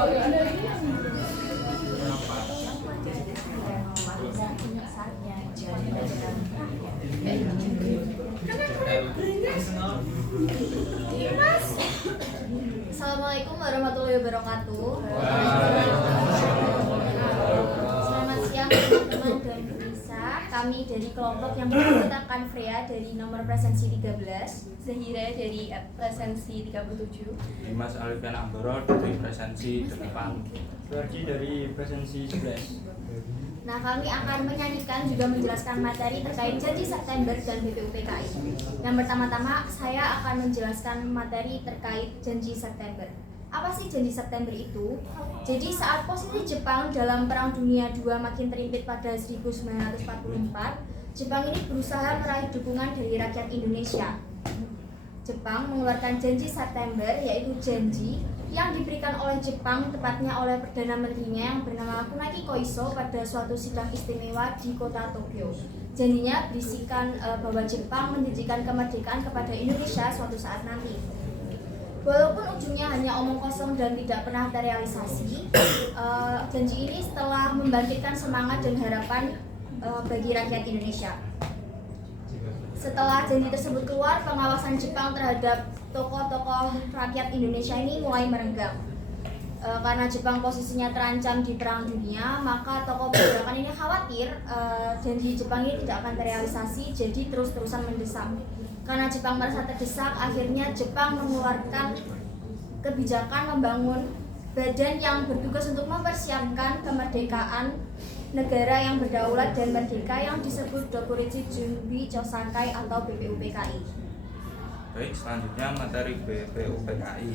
Assalamualaikum warahmatullahi wabarakatuh. Selamat siang teman-teman dan pemirsa. Kami dari kelompok yang beranggotakan Freya dari nomor presensi 13, Zahira dari presensi 37, Dimas Alfian Anggoro dari presensi 8, Suarji dari presensi 11. Nah, kami akan menyanyikan juga menjelaskan materi terkait janji September dan BPUPKI. Yang pertama-tama, saya akan menjelaskan materi terkait janji September. Apa sih janji September itu? Jadi saat posisi Jepang dalam Perang Dunia II makin terimpit pada 1944, Jepang ini berusaha meraih dukungan dari rakyat Indonesia. Jepang mengeluarkan janji September, yaitu janji yang diberikan oleh Jepang, tepatnya oleh Perdana Menterinya yang bernama Kunaki Koiso pada suatu sidang istimewa di kota Tokyo. Janjinya berisikan bahwa Jepang menjanjikan kemerdekaan kepada Indonesia suatu saat nanti. Walaupun ujungnya hanya omong kosong dan tidak pernah terrealisasi, janji ini setelah membangkitkan semangat dan harapan bagi rakyat Indonesia. Setelah janji tersebut keluar, pengawasan Jepang terhadap tokoh-tokoh rakyat Indonesia ini mulai merenggang. Karena Jepang posisinya terancam di Perang Dunia, maka tokoh pergerakan ini khawatir janji Jepang ini tidak akan terrealisasi, jadi terus-terusan mendesak. Karena Jepang merasa terdesak, akhirnya Jepang mengeluarkan kebijakan membangun badan yang bertugas untuk mempersiapkan kemerdekaan negara yang berdaulat dan merdeka yang disebut Dokuritsu Junbi Chosakai atau BPUPKI. Baik, selanjutnya materi BPUPKI.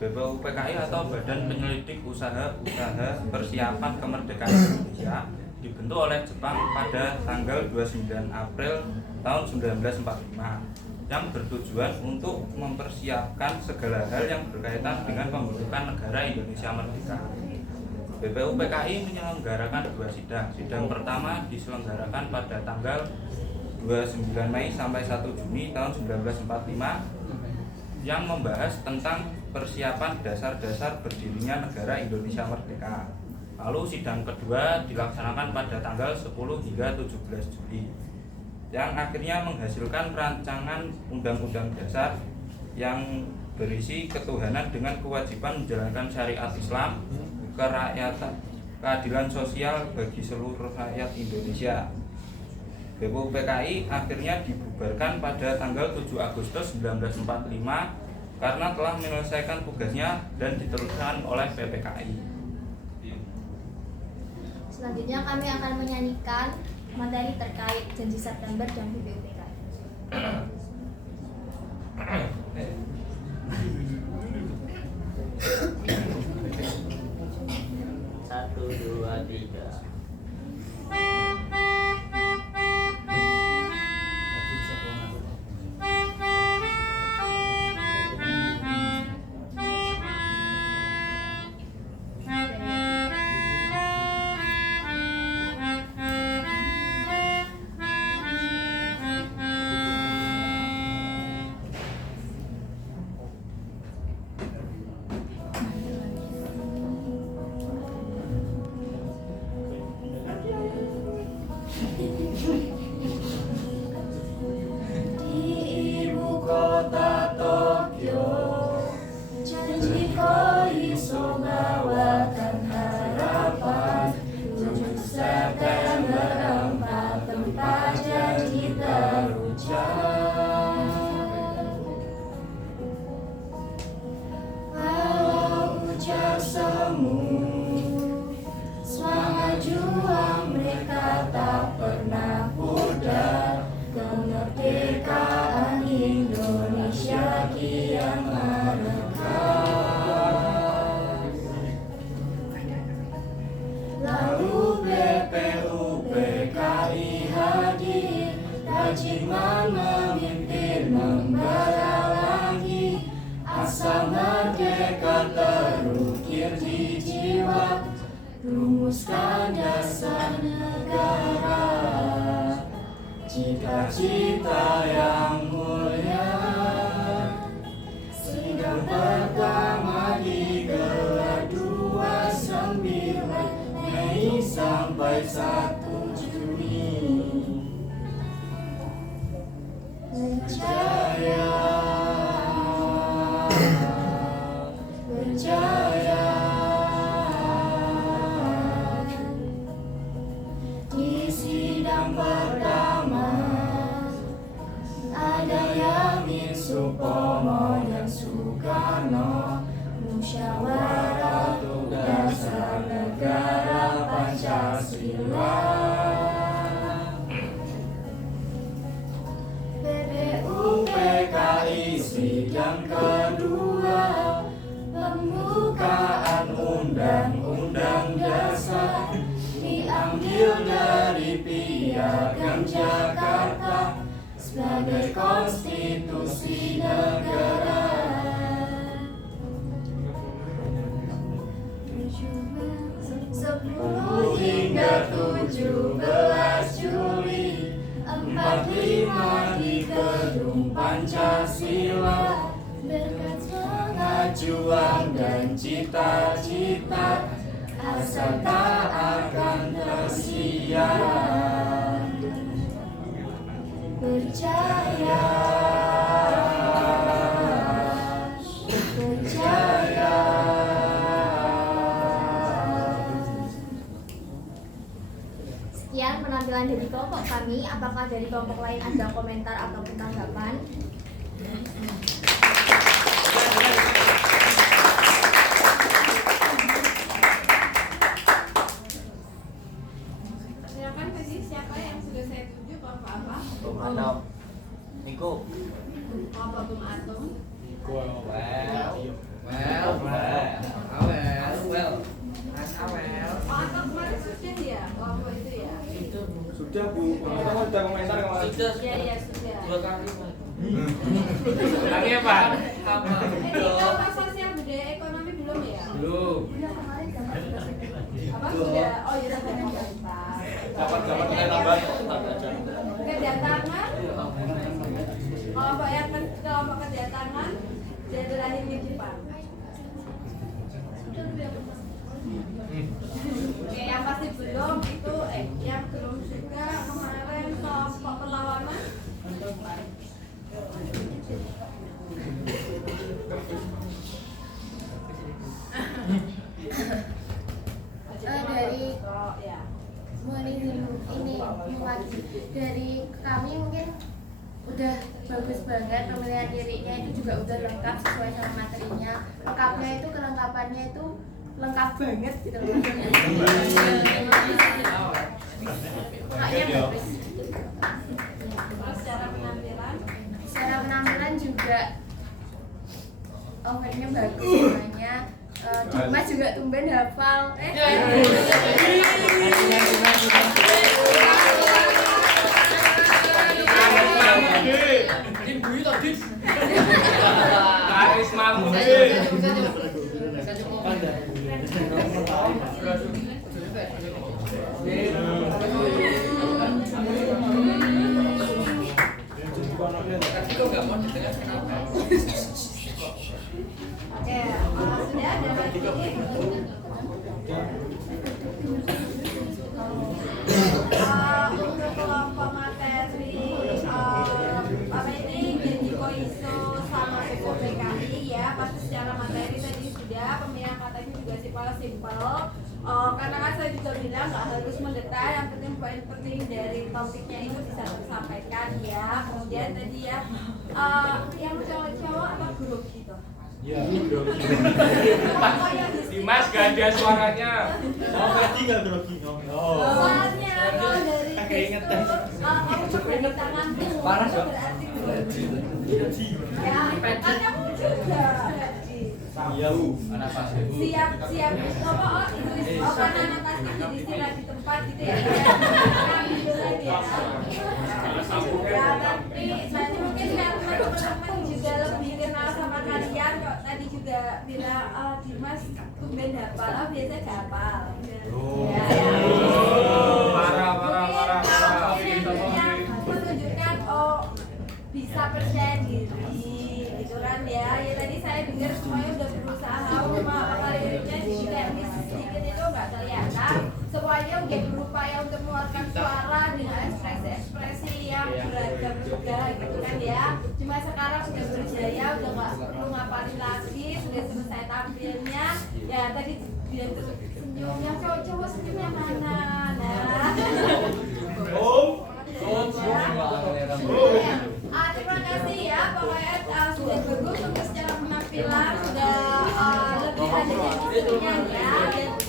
BPUPKI atau Badan Penyelidik Usaha-Usaha Persiapan Kemerdekaan Indonesia dibentuk oleh Jepang pada tanggal 29 April tahun 1945 yang bertujuan untuk mempersiapkan segala hal yang berkaitan dengan pembentukan negara Indonesia Merdeka. BPUPKI menyelenggarakan dua sidang. Sidang pertama diselenggarakan pada tanggal 29 Mei sampai 1 Juni tahun 1945 yang membahas tentang persiapan dasar-dasar berdirinya negara Indonesia Merdeka. Lalu sidang kedua dilaksanakan pada tanggal 10 hingga 17 Juli yang akhirnya menghasilkan rancangan Undang-Undang Dasar yang berisi ketuhanan dengan kewajiban menjalankan syariat Islam, kerakyatan, keadilan sosial bagi seluruh rakyat Indonesia. BPUPKI akhirnya dibubarkan pada tanggal 7 Agustus 1945 karena telah menyelesaikan tugasnya dan diteruskan oleh PPKI. Selanjutnya kami akan menyanyikan materi terkait janji September dan BPUPKI. 1, 2, 3. Jiman memimpin membara lagi, asa merdeka terukir di jiwa, rumuskan dasar negara, cita-cita yang mulia. Sidang pertama digelar 2 sampai 1 Juni. Berjaya, berjaya. Di sidang pertama ada Yamin Supomo dan Soekarno, musyawarah dasar negara Pancasila. BPUPKI sidang kedua, pembukaan Undang-Undang Dasar diambil dari Piagam Jakarta sebagai konstitusi negara. 10 hingga 17 Juli 45 di Gedung Pancasila, berkat semangat juang dan cita-cita, asa tak akan tersia. Berjaya, berjaya. Sekian penampilan dari kelompok kami. Apakah dari kelompok lain ada komentar ataupun tanggapan? Silakan tadi siapa yang sudah saya tuju kelompok apa? Bum Atom. Niko. Kelompok Bum Atom. Oh, atau kemarin sudah ya kelompok itu ya? Sudah Bu, kita mau ada komentar kemarin. Iya iya sudah. Lagi apa? Etika apa sosial budaya ekonomi belum ya? Belum. Apa sudah? Oh iya sudah komentar. Dapat nilai tambahan. Kedatangan. Kelompok yang kelompok kedatangan dan berakhir di Jepang. Oke, yang pasti belum itu yang belum juga kemarin kelompok perlawanan. Dari ya. ini mewakili dari kami mungkin udah bagus banget, pemilihan liriknya itu juga udah lengkap sesuai sama materinya. Lengkapnya itu kelengkapannya itu lengkap banget gitu loh. Makanya bagus. Terus secara penampilan Secara penampilan juga overnya bagus semuanya. Dimas juga tumben hafal. Karisma oke, sudah ada lagi. Untuk kelompok materi apa ini Genjiko Iso sama PKI ya, pasti secara materi tadi sudah, pemilihan materi juga simpel. Karena kan saya juga bilang nggak harus mendetail, yang penting poin penting dari topiknya itu bisa tersampaikan ya. Kemudian tadi ya yang cowok-cowok apa grup gitu. Iya. Dimas gak ada suaranya. Oh, tadi nggak grogi. Soalnya kalau dari gestur kamu coba di tanganku Panas, Pak. berarti grogi. Ya, kan kamu juga Iya, Bu. siap apa karena notasi jadi istirahat di tempat gitu ya. Ya, tapi nanti mungkin karena teman-teman juga lebih kenal sama kalian kok tadi juga bilang Dimas tumben hafal, biasa gak hafal. Ya, ya. Parah. Menunjukkan bisa percaya diri gitu kan ya. Ya tadi saya dengar semuanya udah berusaha, cuma liriknya juga sedikit itu nggak kelihatan. Semuanya udah berupaya untuk mengeluarkan suara dengan ekspresi-ekspresi yang beragam juga gitu kan ya. Cuma sekarang sudah berjaya, udah nggak perlu ngapalin lagi, sudah selesai tampilnya. Ya tadi dia terus senyum, yang cowok-cowok senyumnya mana? Nah. Terima kasih ya, pokoknya sudah bagus untuk secara penampilan, sudah lebih ada chemistry-nya ya.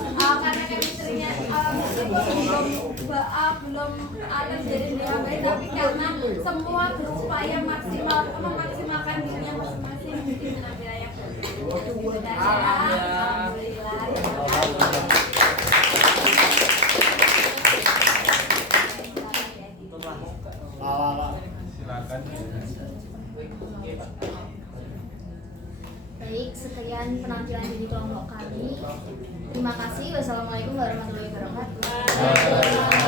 Dan karena chemistry-nya meskipun belum ada jadi baik, tapi karena semua berupaya maksimal memaksimalkan dirinya masing-masing mungkin penampilan yang bagus. Alhamdulillah. Silakan. Baik, sekian penampilan dari kelompok kami. Terima kasih. Wassalamualaikum warahmatullahi wabarakatuh.